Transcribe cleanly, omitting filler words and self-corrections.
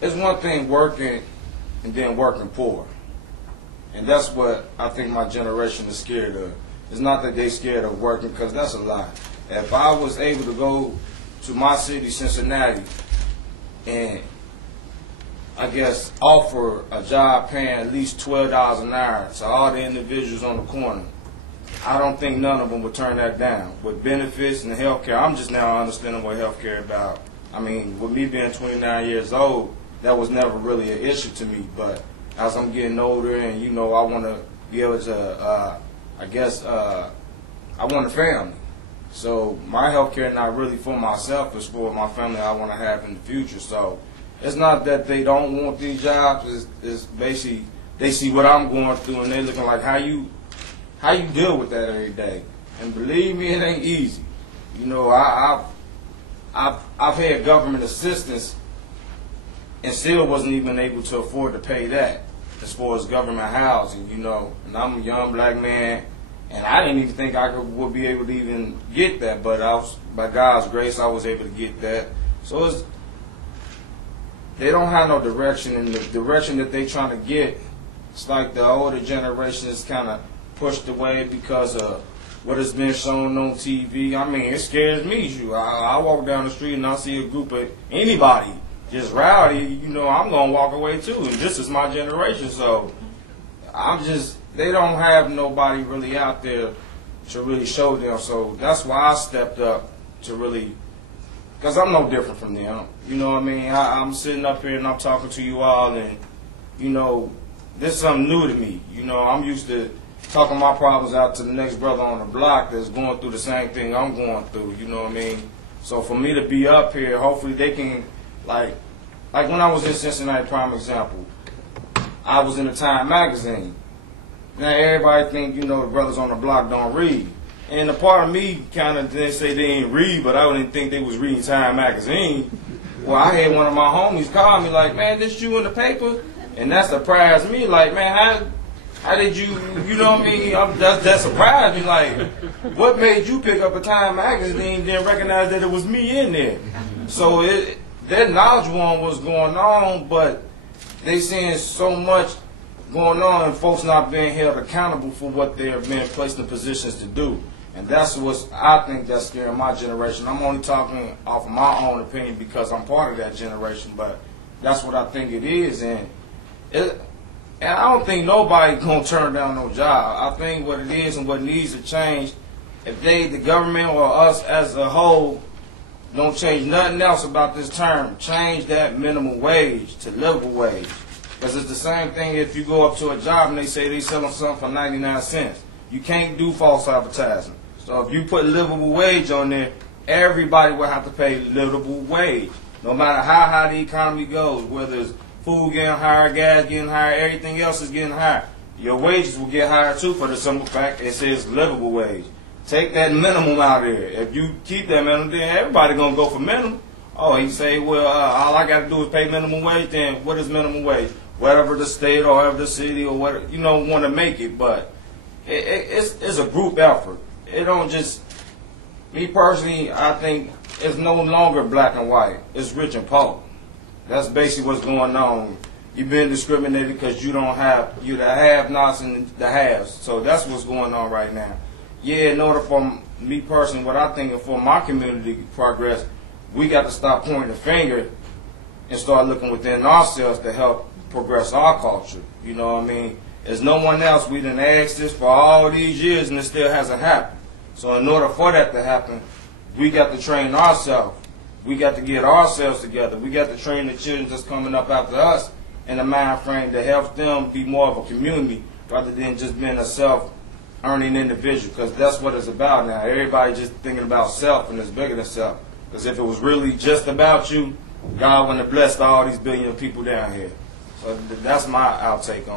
it's one thing working and then working poor. And that's what I think my generation is scared of. It's not that they're scared of working, because that's a lie. If I was able to go to my city, Cincinnati, and I guess offer a job paying at least $12 an hour to all the individuals on the corner, I don't think none of them would turn that down. With benefits and health care, I'm just now understanding what health care is about. I mean, with me being 29 years old, that was never really an issue to me. But as I'm getting older and, you know, I want to be able to, I want a family. So my health care not really for myself, it's for my family I want to have in the future. So it's not that they don't want these jobs, it's basically they see what I'm going through and they're looking like, how you deal with that every day. And believe me, it ain't easy. You know, I've had government assistance and still wasn't even able to afford to pay that as far as government housing, you know. And I'm a young black man, and I didn't even think I would be able to even get that, but by God's grace, I was able to get that. So they don't have no direction, and the direction that they trying to get, it's like the older generation is kind of pushed away because of what has been shown on TV. I mean, it scares me. I walk down the street and I see a group of anybody just rowdy, you know, I'm going to walk away too. And this is my generation, so they don't have nobody really out there to really show them. So that's why I stepped up to really, because I'm no different from them. You know what I mean? I'm sitting up here and I'm talking to you all, and, you know, this is something new to me. You know, I'm used to talking my problems out to the next brother on the block that's going through the same thing I'm going through, you know what I mean? So for me to be up here, hopefully they can, like when I was in Cincinnati, prime example, I was in the Time magazine. Now everybody think, you know, the brothers on the block don't read. And a part of me kind of didn't say they didn't read, but I didn't think they was reading Time magazine. Well, I had one of my homies call me like, man, this you in the paper? And that surprised me, like, man, how did you know what I mean? That surprised me, like, what made you pick up a Time magazine and then recognize that it was me in there? So that knowledge on what's going on, but they seeing so much going on and folks not being held accountable for what they're being placed in positions to do. And that's what I think that's scaring my generation. I'm only talking off of my own opinion because I'm part of that generation, but that's what I think it is. And I don't think nobody gonna turn down no job. I think what it is and what needs to change, if the government or us as a whole don't change nothing else about this term, change that minimum wage to livable wage. Because it's the same thing if you go up to a job and they say they selling something for 99 cents. You can't do false advertising. So if you put livable wage on there, everybody will have to pay livable wage. No matter how high the economy goes, whether it's food getting higher, gas getting higher, everything else is getting higher. Your wages will get higher too, for the simple fact it says livable wage. Take that minimum out of there. If you keep that minimum, then everybody gonna go for minimum. Oh, you say, well, all I got to do is pay minimum wage. Then what is minimum wage? Whatever the state or whatever the city or what, you know, want to make it. But it's a group effort. It don't just, me personally, I think it's no longer black and white. It's rich and poor. That's basically what's going on. You've been discriminated because you don't have, you're the have-nots and the haves. So that's what's going on right now. Yeah, in order for me personally, what I think for my community to progress, we got to stop pointing the finger and start looking within ourselves to help progress our culture. You know what I mean? There's no one else. We done asked this for all these years and it still hasn't happened. So in order for that to happen, we got to train ourselves. We got to get ourselves together. We got to train the children that's coming up after us in a mind frame that helps them be more of a community rather than just being a self-earning individual, because that's what it's about now. Everybody just thinking about self and it's bigger than self. Because if it was really just about you, God wouldn't have blessed all these billion people down here. So that's my outtake on it.